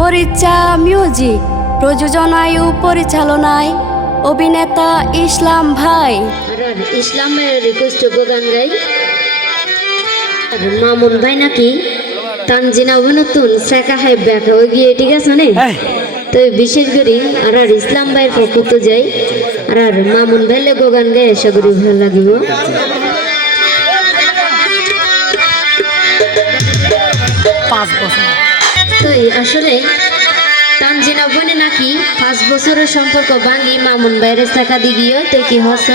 মরিচা music প্রযোজনায় ও পরিচালনায় অভিনেতা ইসলাম ভাই। ইসলামের রিকোয়েস্ট গান গাই। মামুন ভাই নাকি তানজিনা নতুন শেখা হাই ব্যাক হয়ে গিয়ে ঠিক আছে না, তো বিশেষ করে আর ইসলাম ভাইয়ের পক্ষ তো যাই আর মামুন ভাইলে গান গাই আশা করি ভালো লাগিব। তো আসলে তানজিনা বোনে নাকি 5 বছরের সম্পর্ক ভাঙি মামুন ভাইয়ের শেখা দি গিয়ে তো কি হস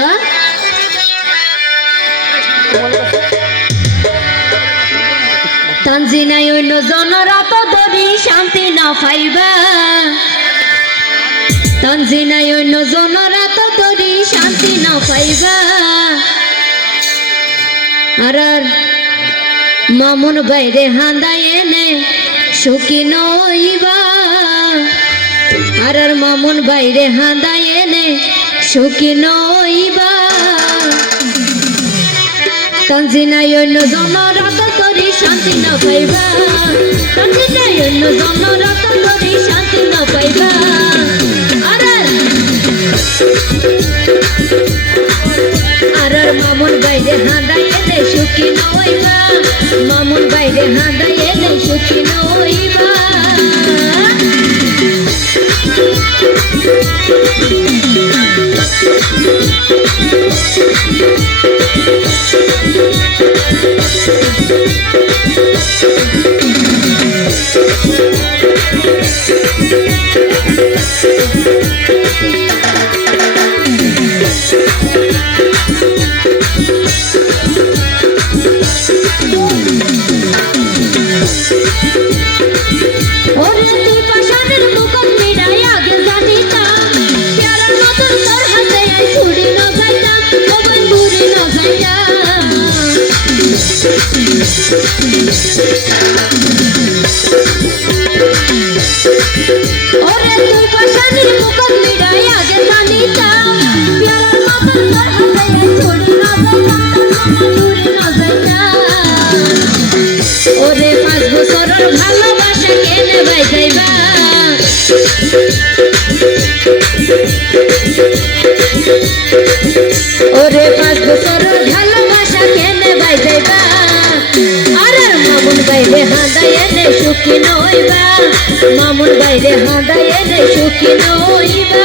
তানজিনায় অন্য জনরা তো দরি শান্তি না পাইবা, তানজিনায় অন্য জনরা তো দরি শান্তি না পাইবা। আর মামুন বাইরে হান্দায় এনে সুখী নইবা, আর মামুন বাইরে হান্দায় এনে সুখী নইবা। তানজিনায় অন্য জনরা তো দরি শান্তি না পাইবা, তানজিনায় অন্য জনরা তো দরি শান্তি না পাইবা। আর মামুন বাইরে হাঁদায় এনে সুখী নইবা, মামুন বাইরে হাঁদায় এনে সুখী নইবা। ভালোবাসা কেনে বাজাইবা, ওরে 5 বছরের ভালোবাসা কেনে বাজাইবা। আর মামুন বাইরে হাঁদায় এনে সুখী নইবা, মামুন বাইরে হাঁদায় এনে সুখী নইবা।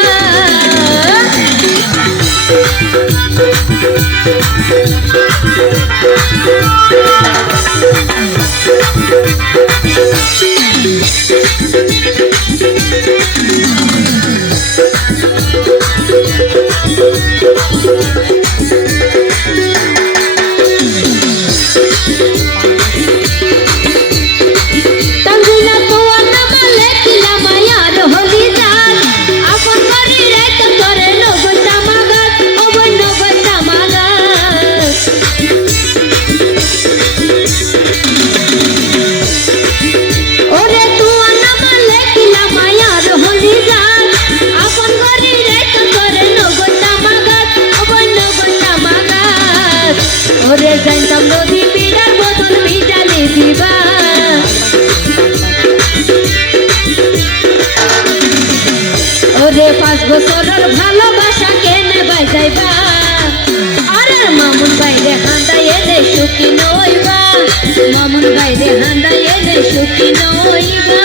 ওরে জানতাম নদী বিড়ার বোতল মিটালে দিবা, ওরে 5 বছরের ভালোবাসা কেনে বাজাইবা। আর মামুন বাইরে হাঁদায় এনে সুখী নইবা, মামুন বাইরে হাঁদায় এনে সুখী নইবা।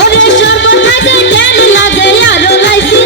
ওরে সর্বদাই লাগে আরো লাইছি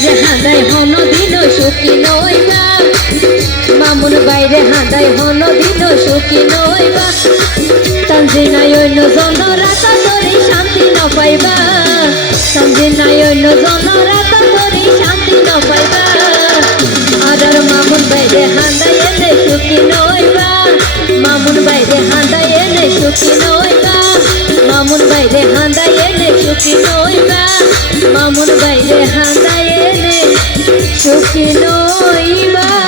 বাইরে হাঁদায় হন দিন সুখী নইবা মামুন বাইরে হাঁদায় হন দিন সুখী নইবা তানজিনায় অন্য জনরা তোরে শান্তি ন পাইবা তানজিনায় অন্য জনরা তোরে শান্তি ন পাইবা আর মামুন বাইরে হাঁদায় এনে সুখী নইবা মামুন বাইরে হাঁদায় এনে সুখী নইবা মামুন বাইরে হাঁদায় এনে সুখী নইবা মামুন বাইরে হাঁদায় এনে সুখী নইবা।